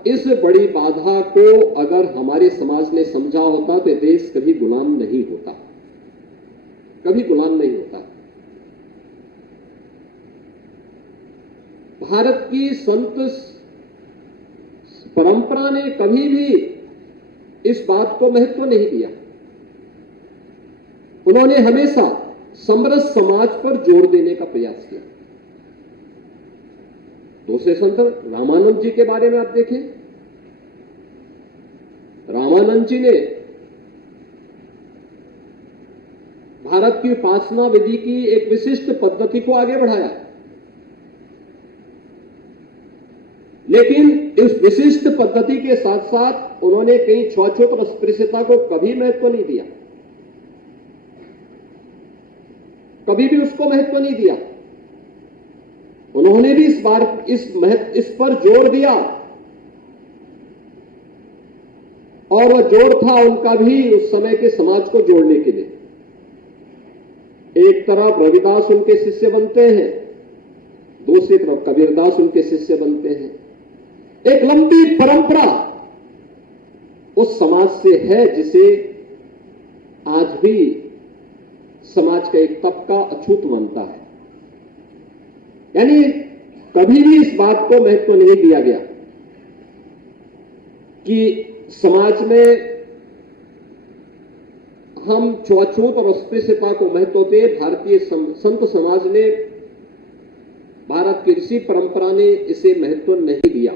और इस बड़ी बाधा को अगर हमारे समाज ने समझा होता तो देश कभी गुलाम नहीं होता, कभी गुलाम नहीं होता। भारत की संत परंपरा ने कभी भी इस बात को महत्व नहीं दिया। उन्होंने हमेशा समरस समाज पर जोर देने का प्रयास किया। दूसरे संत रामानंद जी के बारे में आप देखें, रामानंद जी ने भारत की उपासना विधि की एक विशिष्ट पद्धति को आगे बढ़ाया, लेकिन इस विशिष्ट पद्धति के साथ साथ उन्होंने कहीं छुआछूत और अस्पृश्यता को कभी महत्व नहीं दिया, कभी भी उसको महत्व नहीं दिया। उन्होंने भी इस पर जोर दिया, और वह जोर था उनका भी उस समय के समाज को जोड़ने के लिए। एक तरफ रविदास उनके शिष्य बनते हैं, दूसरी तरफ कबीरदास उनके शिष्य बनते हैं। एक लंबी परंपरा उस समाज से है जिसे आज भी समाज का एक तबका अछूत मानता है। यानी कभी भी इस बात को महत्व नहीं दिया गया कि समाज में हम छुआछूत और अस्पृश्यता को महत्व दे। भारतीय संत समाज ने, भारत की ऋषि परंपरा ने इसे महत्व नहीं दिया,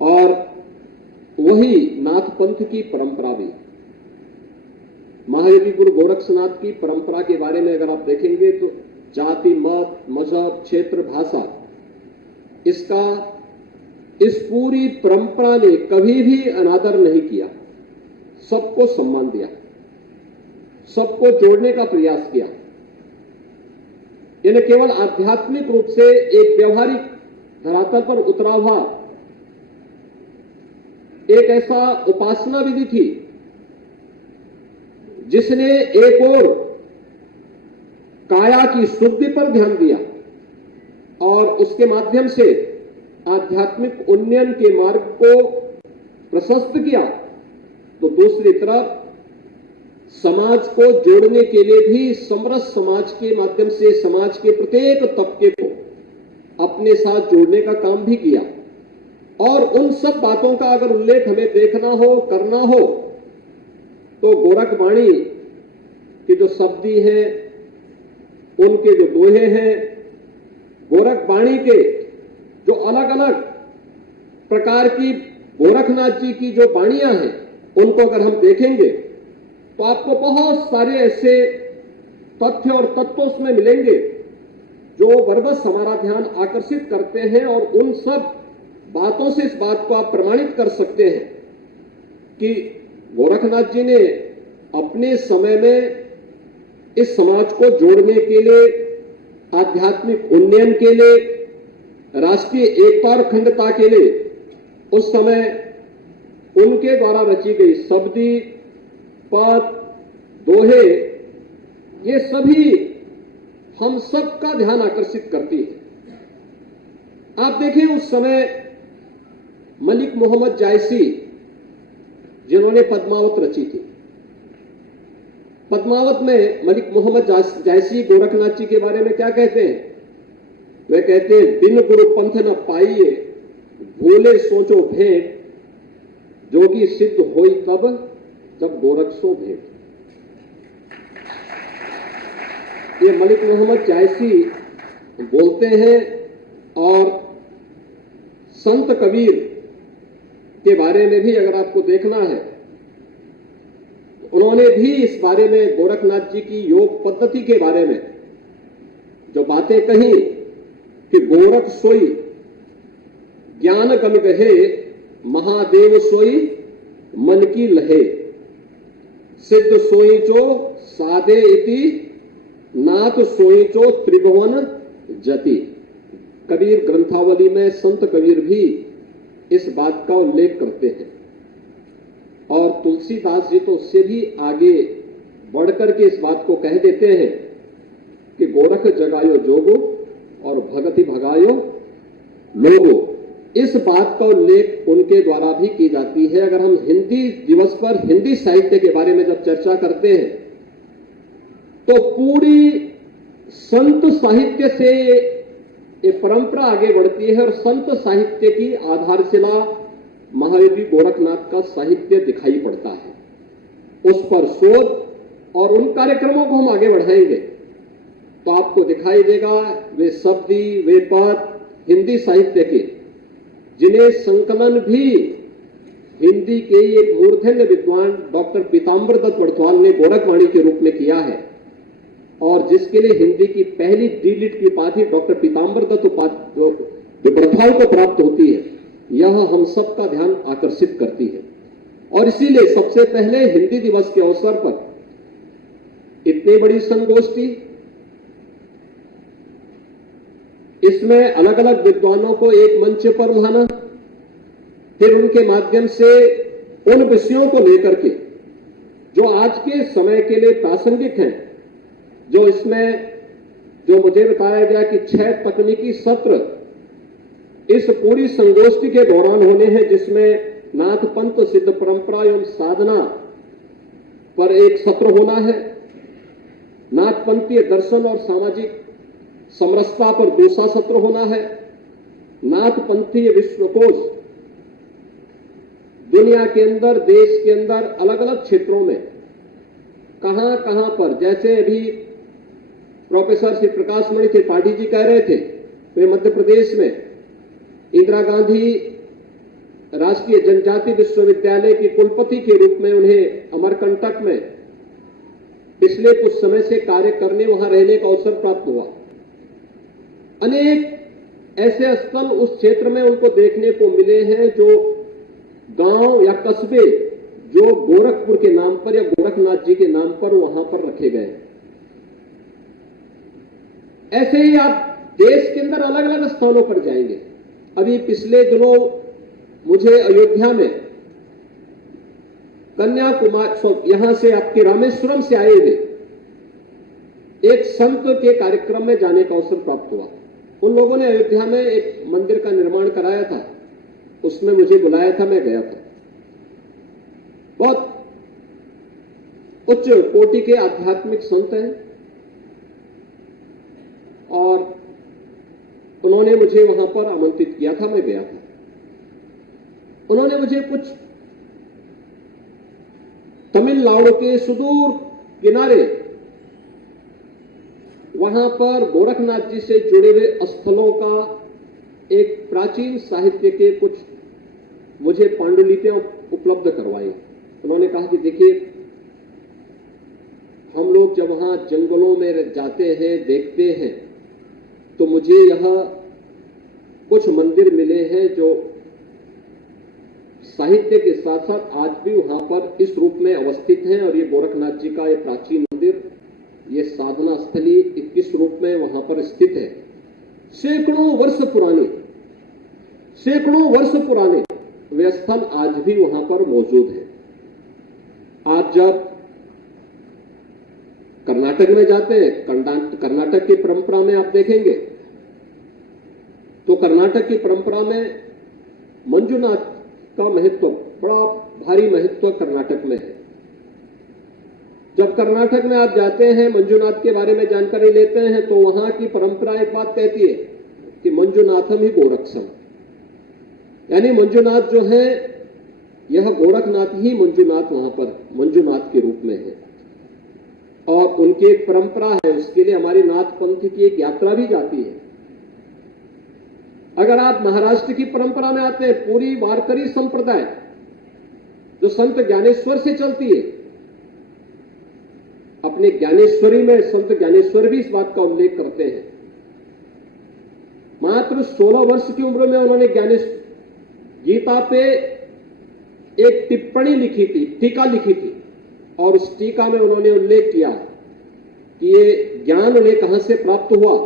और वही नाथ पंथ की परंपरा भी, महायोगी गुरु गोरक्षनाथ की परंपरा के बारे में अगर आप देखेंगे तो जाति, मत, मजहब, क्षेत्र, भाषा, इसका इस पूरी परंपरा ने कभी भी अनादर नहीं किया, सबको सम्मान दिया, सबको जोड़ने का प्रयास किया। यानी केवल आध्यात्मिक रूप से एक व्यवहारिक धरातल पर उतरा हुआ एक ऐसा उपासना विधि थी जिसने एक और काया की शुद्धि पर ध्यान दिया और उसके माध्यम से आध्यात्मिक उन्नयन के मार्ग को प्रशस्त किया, तो दूसरी तरफ समाज को जोड़ने के लिए भी समरस समाज के माध्यम से समाज के प्रत्येक तबके को अपने साथ जोड़ने का काम भी किया। और उन सब बातों का अगर उल्लेख हमें देखना हो, करना हो, तो गोरखवाणी के जो शब्दी हैं, उनके जो दोहे हैं, गोरखवाणी के जो अलग अलग प्रकार की गोरखनाथ जी की जो वाणियां हैं, उनको अगर हम देखेंगे तो आपको बहुत सारे ऐसे तथ्य और तत्व उसमें मिलेंगे जो बरबस हमारा ध्यान आकर्षित करते हैं, और उन सब बातों से इस बात को आप प्रमाणित कर सकते हैं कि गोरखनाथ जी ने अपने समय में इस समाज को जोड़ने के लिए, आध्यात्मिक उन्नयन के लिए, राष्ट्रीय एकता और अखंडता के लिए उस समय उनके द्वारा रची गई शब्दी, पद, दोहे, ये सभी हम सबका ध्यान आकर्षित करती है। आप देखें उस समय मलिक मोहम्मद जायसी, जिन्होंने पद्मावत रची थी, पद्मावत में मलिक मोहम्मद जायसी गोरखनाथ जी के बारे में क्या कहते हैं? वे कहते हैं, बिन गुरु पंथ न पाइए, भोले सोचो भेंट, जोगी सिद्ध होई तब, जब गोरख सो भेंट। ये मलिक मोहम्मद जायसी बोलते हैं। और संत कबीर के बारे में भी अगर आपको देखना है, उन्होंने भी इस बारे में, गोरखनाथ जी की योग पद्धति के बारे में जो बातें कही कि गोरख सोई ज्ञान गम गहे, महादेव सोई मन की लहे, सिद्ध सोई जो साधे इति, नाथ सोई जो त्रिभुवन जति। कबीर ग्रंथावली में संत कबीर भी इस बात का उल्लेख करते हैं, और तुलसीदास जी तो उससे भी आगे बढ़कर के इस बात को कह देते हैं कि गोरख जगायो जोगो और भगति भगायो लोगो। इस बात का उल्लेख उनके द्वारा भी की जाती है। अगर हम हिंदी दिवस पर हिंदी साहित्य के बारे में जब चर्चा करते हैं तो पूरी संत साहित्य से ये परंपरा आगे बढ़ती है और संत साहित्य की आधारशिला महायोगी गोरखनाथ का साहित्य दिखाई पड़ता है। उस पर शोध और उन कार्यक्रमों को हम आगे बढ़ाएंगे तो आपको दिखाई देगा वे शब्दी, वे पद हिंदी साहित्य के, जिन्हें संकलन भी हिंदी के एक मूर्धन्य विद्वान डॉक्टर पीताम्बर दत्त बड़थवाल ने गोरखवाणी के रूप में किया है और जिसके लिए हिंदी की पहली डी.लिट की उपाधि डॉक्टर पीताम्बर दत्त बड़थवाल को प्राप्त होती है, यह हम सबका ध्यान आकर्षित करती है। और इसीलिए सबसे पहले हिंदी दिवस के अवसर पर इतनी बड़ी संगोष्ठी, इसमें अलग अलग विद्वानों को एक मंच पर लाना, फिर उनके माध्यम से उन विषयों को लेकर के जो आज के समय के लिए प्रासंगिक हैं, जो इसमें जो मुझे बताया गया कि 6 तकनीकी सत्र इस पूरी संगोष्ठी के दौरान होने हैं, जिसमें नाथ पंथ सिद्ध परंपरा एवं साधना पर एक सत्र होना है, नाथपंथीय दर्शन और सामाजिक समरसता पर दूसरा सत्र होना है, नाथपंथीय विश्वकोश दुनिया के अंदर, देश के अंदर अलग अलग क्षेत्रों में कहां कहां पर, जैसे अभी प्रोफेसर श्री प्रकाश मणि त्रिपाठी जी कह रहे थे, वे मध्य प्रदेश में इंदिरा गांधी राष्ट्रीय जनजाति विश्वविद्यालय के कुलपति के रूप में उन्हें अमरकंटक में पिछले कुछ समय से कार्य करने, वहां रहने का अवसर प्राप्त हुआ। अनेक ऐसे स्थल उस क्षेत्र में उनको देखने को मिले हैं जो गांव या कस्बे जो गोरखपुर के नाम पर या गोरखनाथ जी के नाम पर वहां पर रखे गए। ऐसे ही आप देश के अंदर अलग अलग स्थानों पर जाएंगे। अभी पिछले दिनों मुझे अयोध्या में कन्याकुमारी, यहां से आपके रामेश्वरम से आए हुए एक संत के कार्यक्रम में जाने का अवसर प्राप्त हुआ। उन लोगों ने अयोध्या में एक मंदिर का निर्माण कराया था, उसमें मुझे बुलाया था, मैं गया था। बहुत उच्च कोटि के आध्यात्मिक संत हैं और उन्होंने मुझे वहां पर आमंत्रित किया था, मैं गया था। उन्होंने मुझे कुछ तमिलनाडु के सुदूर किनारे वहां पर गोरखनाथ जी से जुड़े हुए स्थलों का एक प्राचीन साहित्य के कुछ मुझे पांडुलिपियां उपलब्ध करवाई। उन्होंने कहा कि देखिए, हम लोग जब वहां जंगलों में जाते हैं, देखते हैं, तो मुझे यह कुछ मंदिर मिले हैं जो साहित्य के साथ साथ आज भी वहां पर इस रूप में अवस्थित हैं। और ये गोरखनाथ जी का ये प्राचीन मंदिर, ये साधना स्थली 21 रूप में वहां पर स्थित है। सैकड़ों वर्ष पुराने वे स्थल आज भी वहां पर मौजूद है। आप जब कर्नाटक में जाते हैं, कर्नाटक की परंपरा में आप देखेंगे तो कर्नाटक की परंपरा में मंजुनाथ का महत्व, बड़ा भारी महत्व कर्नाटक में है। जब कर्नाटक में आप जाते हैं, मंजुनाथ के बारे में जानकारी लेते हैं, तो वहां की परंपरा एक बात कहती है कि मंजुनाथम ही गोरक्षम, यानी मंजुनाथ जो है यह गोरखनाथ ही मंजुनाथ वहां पर मंजुनाथ के रूप में है। और उनकी एक परंपरा है, उसके लिए हमारी नाथ पंथ की एक यात्रा भी जाती है। अगर आप महाराष्ट्र की परंपरा में आते हैं, पूरी वारकरी संप्रदाय जो संत ज्ञानेश्वर से चलती है, अपने ज्ञानेश्वरी में संत ज्ञानेश्वर भी इस बात का उल्लेख करते हैं। मात्र 16 वर्ष की उम्र में उन्होंने गीता पे एक टिप्पणी लिखी थी, टीका लिखी थी, और उस टीका में उन्होंने उल्लेख किया कि ये ज्ञान उन्हें कहां से प्राप्त हुआ।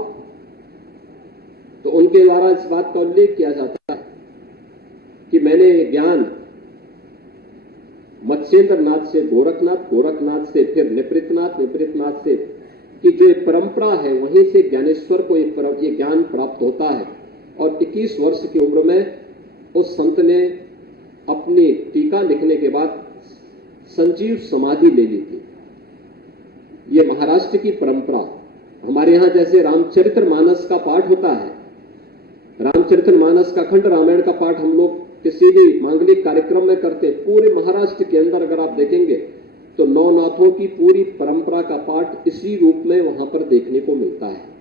तो उनके द्वारा इस बात का उल्लेख किया जाता है कि मैंने ज्ञान मत्स्येंद्र नाथ से गोरखनाथ, गोरखनाथ से फिर निपृतनाथ, निपृतनाथ से कि जो एक परंपरा है वहीं से ज्ञानेश्वर को ये ज्ञान प्राप्त होता है। और 21 वर्ष की उम्र में उस संत ने अपनी टीका लिखने के बाद संजीव समाधि ले ली थी। ये महाराष्ट्र की परंपरा, हमारे यहां जैसे रामचरितमानस का पाठ होता है, रामचरितमानस का खंड, रामायण का पाठ हम लोग किसी भी मांगलिक कार्यक्रम में करते, पूरे महाराष्ट्र के अंदर अगर आप देखेंगे तो नवनाथों की पूरी परंपरा का पाठ इसी रूप में वहां पर देखने को मिलता है।